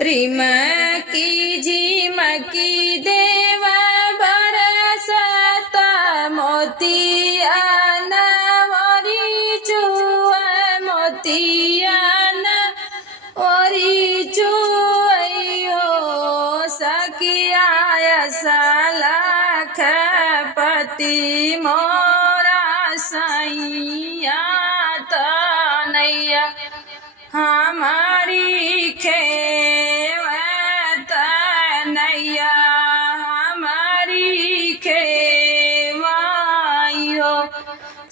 रिम की झिम की देव बरसत मोतिया नवरी चुआ मोतिया नवरी चुअयो सखिया सलाख पति मोरा सैया तनैया हमारी खेवत नैया हमारी खेवायो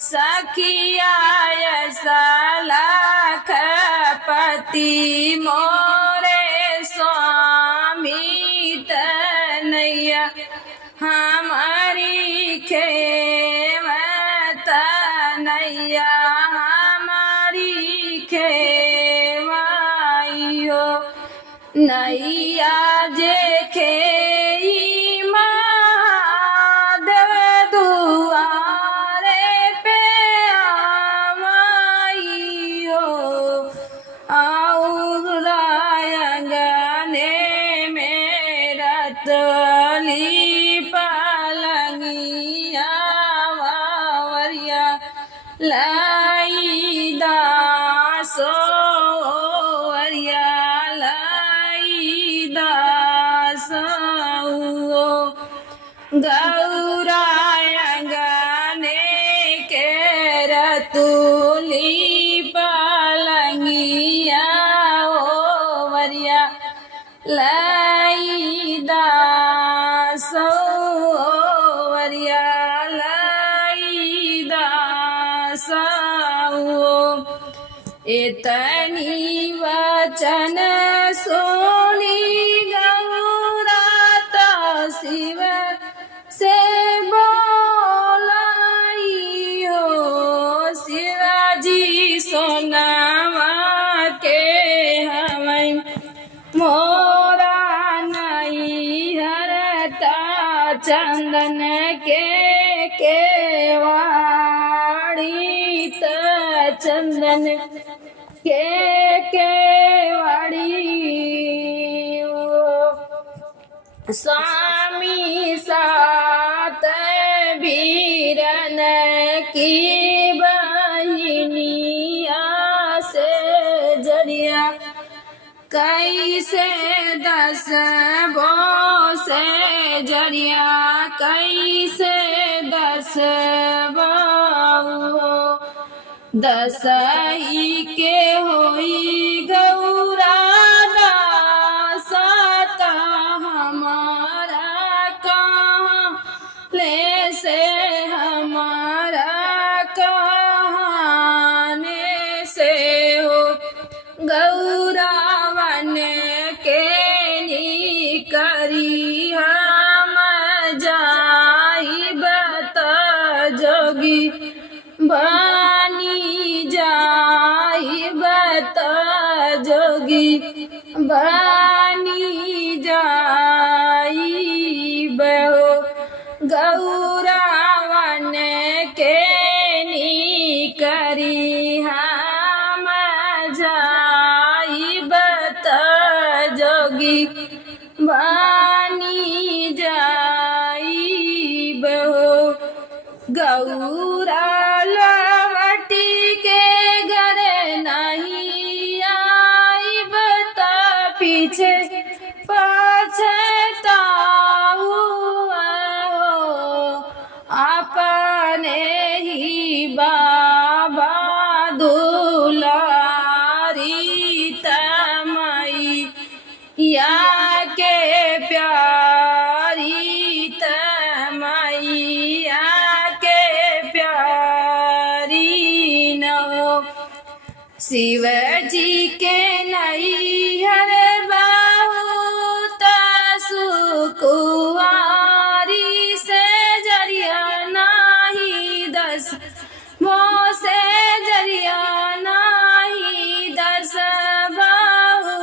सखिया सलाख पति मोरे स्वामी तनैया हमारी खेवत नैया हमारी खेवायो नैया जे खेई महादेव दुआरे पे आवाइयो आउरायंगने मेरा तली पलंगिया वावरिया लाई दासो वरिया लाई दासो गौरायंगने के रतुली पलंगिया ओ वरिया लाई दासो वरिया लाई दासो एतनी वचन सोनी गौरात शिव से बोलाइयो शिवाजी सोनावा के हमें मोरा नहीं हरता चंदन के वाड़ी त चंदन के वाड़ी स्वामी सात वीरन की बहिनिया से जरिया कैसे दस बो से जरिया कैसे दस बो दसई के होई गौरा दासता हमारा कहाँ ले से हमारा कहाने से हो गौरावन के नी करी हम जाई बत जोगी बानी जाई बत जोगी बानी जाई बहो गौरावन के नी करी हम जाई बत जोगी बानी जाई बहो गौरा लवटी के घर नहीं आई बता पीछे पछताऊ हो अपने ही बाबा दुलारी तमई या के प्यारी तमैया के प्यारी न हो शिव जी के नैहर बहुत सुकुआरी से जरिया नाही दस मोसे जरिया नाही दस बाहु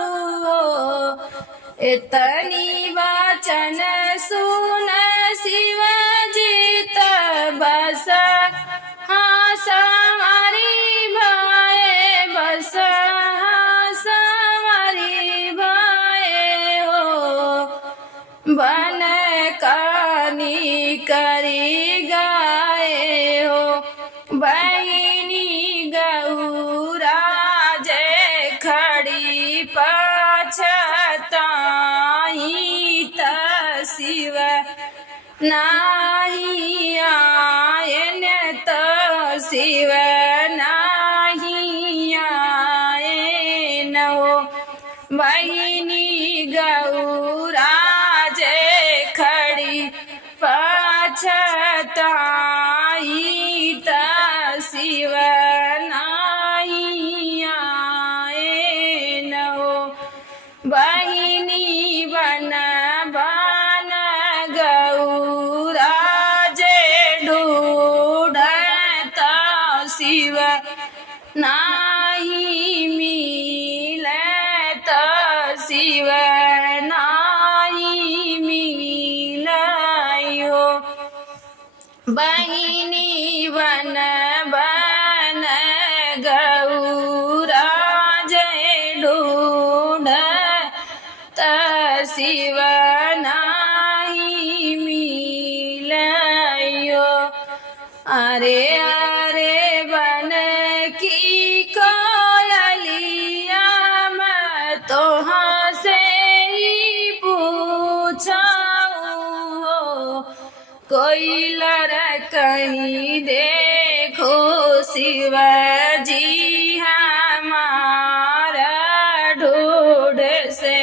इतनी वचन सुन शिव जी बस हाँ सवारी भाए बस हाँ सवारी भाए नाही आयन तो शिव नाही आयन हो बहिनी गौराजे खड़ी पछताई त शिव नाही आयन हो बहिनी बन बन गौराजे ढूढ़त शिव नाही मिलत शिव नाही मिलयो बहिनी बन बन गौराजे ढूढ़त शिव नाही मिलयो अरे अरे बन की कोयलिया मैं तोहाँ से ही पूछाऊँ कोई कहीं देखो शिव जी हमारा ढूढ़ से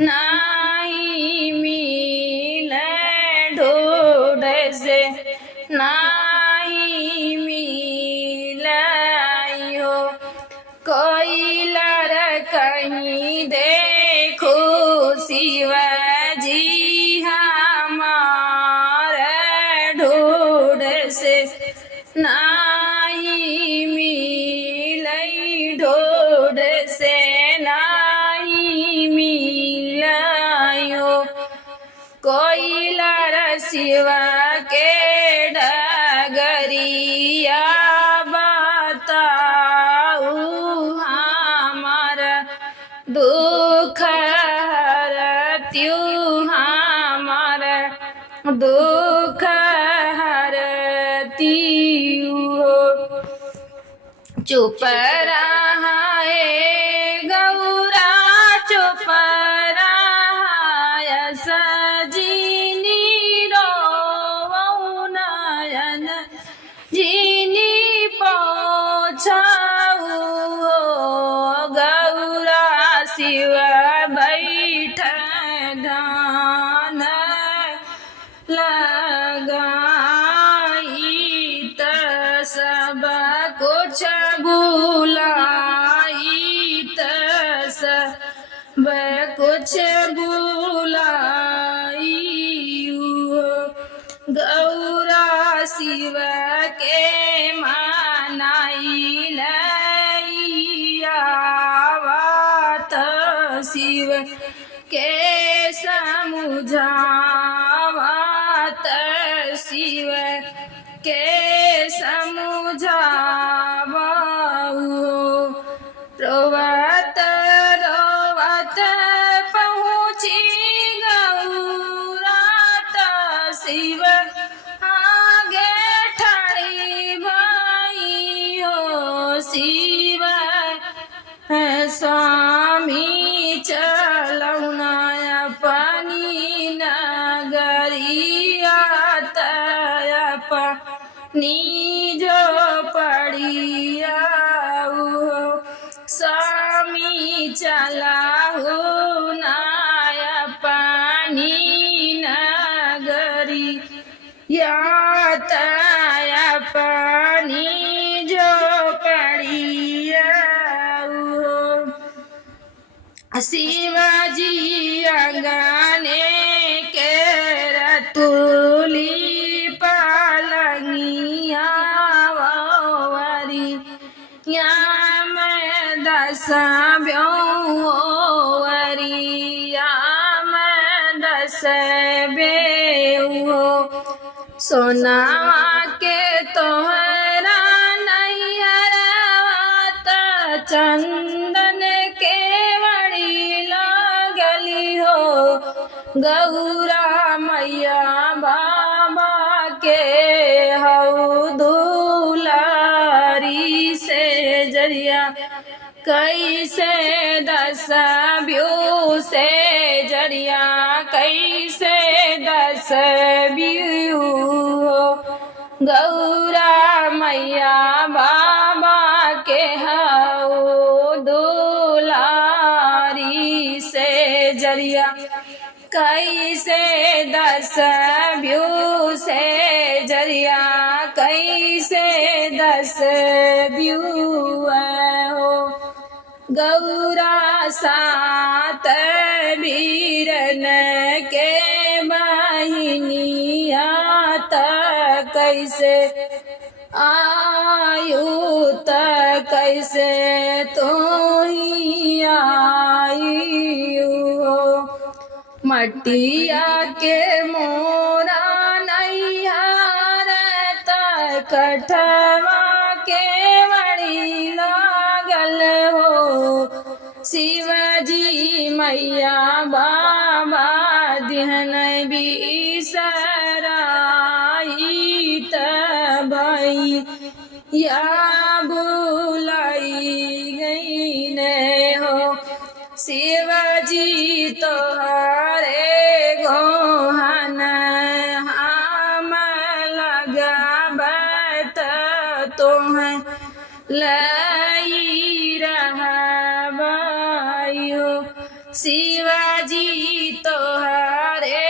नहीं मिले ढूढ़ से नहीं मिलायो कोई कहीं देखो शिव जी हमारा ढूढ़ से नहीं मिलई ढूढ़ से नहीं मिलायो कोई शिव के डगरिया बताऊ हमारा दुख हरत्यू हमारा दुख हरत्यू चुप रहाए गौरा चुप रहाय सजीनी रोवनयन जीनी पोछाऊ गौरा शिव बैठ ध्यान लगाई त सब कुछ भूलाई त सब कुछ भूलाई गौरा शिव के मनाई लैयावत शिव के समुझावत शिव के समुझावऊ रोवत रोवत पहुँची गौरा त शिव आगे ठाड़ी भाई हो शिव स्वामी चलौना अपनी नगरिया अपनी जो पड़िया स्वामी चलाहु नाय पानी नगरी या पानी जो पड़िया शिवाजी अंगने के रतुली पालंगिया वारी या मैं दसा ब्योवरिया मैं दस बेऊ सोना के तोहरा नहीं हरावत चंदन के वड़ी लगली हो गौरा मैया बाबा के हऊ दुलारी से जरिया कैसे दस ब्यू से जरिया कैसे दस ब्यू गौरा मैया बाबा के हऊ दुलारी से जरिया कैसे दस व्यू से जरिया कैसे दस व्यू हो गौरा सात वीरन के बहिनिया कैसे आयु कैसे तो ही आयु हो मटिया के मोरा नैहर कठवा के बड़ी लागल हो शिवजी मैया बाबा दिहन बिसराई तबई या भुलाई गई ने हो शिवजी तोहरे गोहन हम लगाबत तुम्हें लई रहबाई हो शिवजी तोहरे